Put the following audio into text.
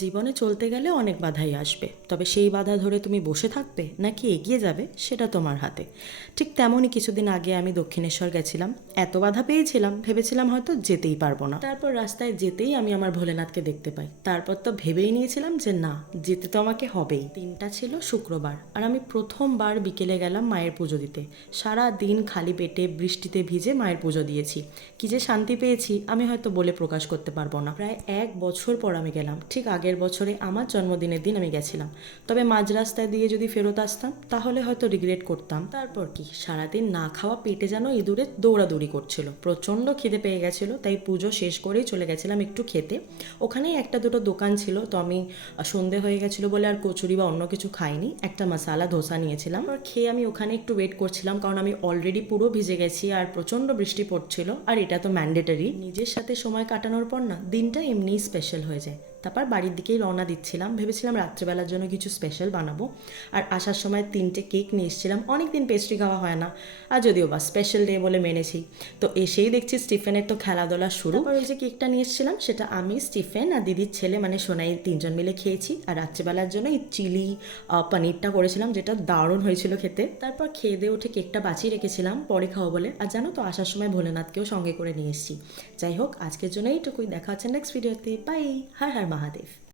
জীবনে চলতে গেলে অনেক বাধাই আসবে, তবে সেই বাধা ধরে তুমি বসে থাকবে নাকি এগিয়ে যাবে সেটা তোমার হাতে। ঠিক তেমনই কিছুদিন আগে আমি দক্ষিণেশ্বর গেছিলাম। এত বাধা পেয়েছিলাম, ভেবেছিলাম হয়তো যেতেই পারবো না। তারপর রাস্তায় যেতেই আমি আমার ভোলেনাথকে দেখতে পাই। তারপর তো ভেবেই নিয়েছিলাম যে না, যেতে তো আমাকে হবেই। দিনটা ছিল শুক্রবার, আর আমি প্রথমবার বিকেলে গেলাম মায়ের পুজো দিতে। সারা দিন খালি পেটে বৃষ্টিতে ভিজে মায়ের পুজো দিয়েছি। কি যে শান্তি পেয়েছি আমি হয়তো বলে প্রকাশ করতে পারবো না। প্রায় 1 বছর পর আমি গেলাম। ঠিক আগের বছরে আমার জন্মদিনের দিন আমি গেছিলাম। তবে মাঝ রাস্তায় দিয়ে যদি ফেরত আসতাম তাহলে হয়তো রিগ্রেট করতাম। তারপর কি, সারাদিন না খাওয়া পেটে যেন ইঁদুরে দৌড়াদৌড়ি করছিল। প্রচণ্ড খিদে পেয়ে গেছিলো, তাই পুজো শেষ করেই চলে গেছিলাম একটু খেতে। ওখানেই একটা দুটো দোকান ছিল, তো আমি সন্ধে হয়ে গেছিলো বলে আর কচুরি বা অন্য কিছু খাইনি। একটা মশালা ধোসা নিয়েছিলাম। আর খেয়ে আমি ওখানে একটু ওয়েট করছিলাম, কারণ আমি অলরেডি পুরো ভিজে গেছি আর প্রচণ্ড বৃষ্টি পড়ছিল। আর এটা তো ম্যান্ডেটারি, নিজের সাথে সময় কাটানোর পর না দিনটা এমনিই স্পেশাল হয়ে যায়। তারপর বাড়ির দিকেই রওনা দিচ্ছিলাম, ভেবেছিলাম রাত্রেবেলার জন্য কিছু স্পেশাল বানাবো। আর আসার সময় 3টে কেক নিয়ে এসেছিলাম। অনেকদিন পেস্ট্রি খাওয়া হয় না, আর যদিও বা স্পেশাল ডে বলে মেনেছি। তো এসেই দেখছি স্টিফেনের তো খেলাধুলা শুরু। তারপর ওই যে কেকটা নিয়ে এসেছিলাম সেটা আমি, স্টিফেন আর দিদির ছেলে মানে সোনাই 3জন মিলে খেয়েছি। আর রাত্রেবেলার জন্য এই চিলি পনিরটা করেছিলাম, যেটা দারুণ হয়েছিল খেতে। তারপর খেয়ে দিয়ে উঠে কেকটা বাঁচিয়ে রেখেছিলাম পরে খাওয়া বলে। আর জানো তো, আসার সময় ভোলেনাথকেও সঙ্গে করে নিয়ে এসেছি। যাই হোক, আজকের জন্য এইটুকুই। দেখা হচ্ছে নেক্সট ভিডিওতে। বাই। হর হর মহাদেব।